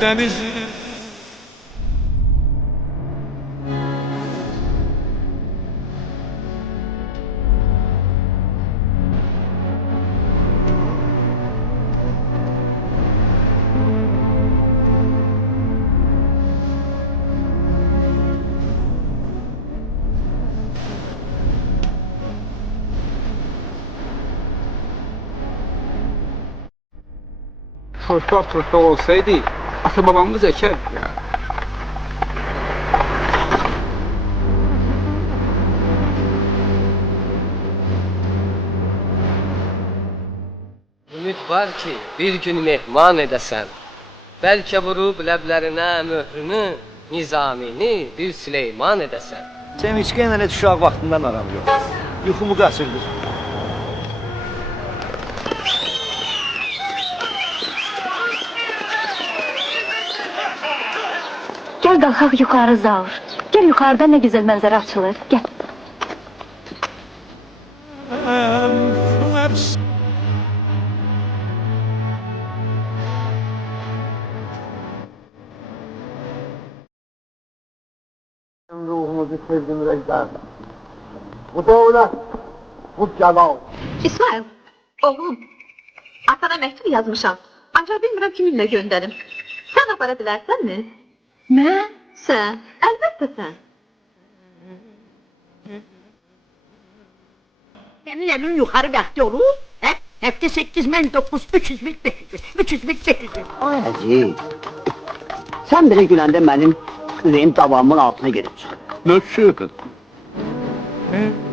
deniz. Fırsat olsaydı ata babamız ekerdi ya. Ümid var ki bir gün mehman edesen. Belki vurup leblerine mührünü, nizamini bir Süleyman edesen. Sevinçkən elə uşaq vaxtından aram yox. Yuxumu qaçırdı. Gel qalxaq yuxarı Zaur. Gel yuxarıda nə gözəl mənzərə açılır. Gel. Ruhumuzu sevdim Reydan. Bu doğru, bu celal. İsmail, oğlum, atana mektup yazmışam. Ancaq bilmirəm kiminlə göndərim. Sən apara dilərsənmi? Mən? Sən, əlbəttə sən. Senin evin yukarı vakti olur. He? Hefte 8.900, 300.500, 300.800. Ay Hacı, sen bile güləndə mənim ürəyim davamın altına gedib çıxır. Nasıl? Hı?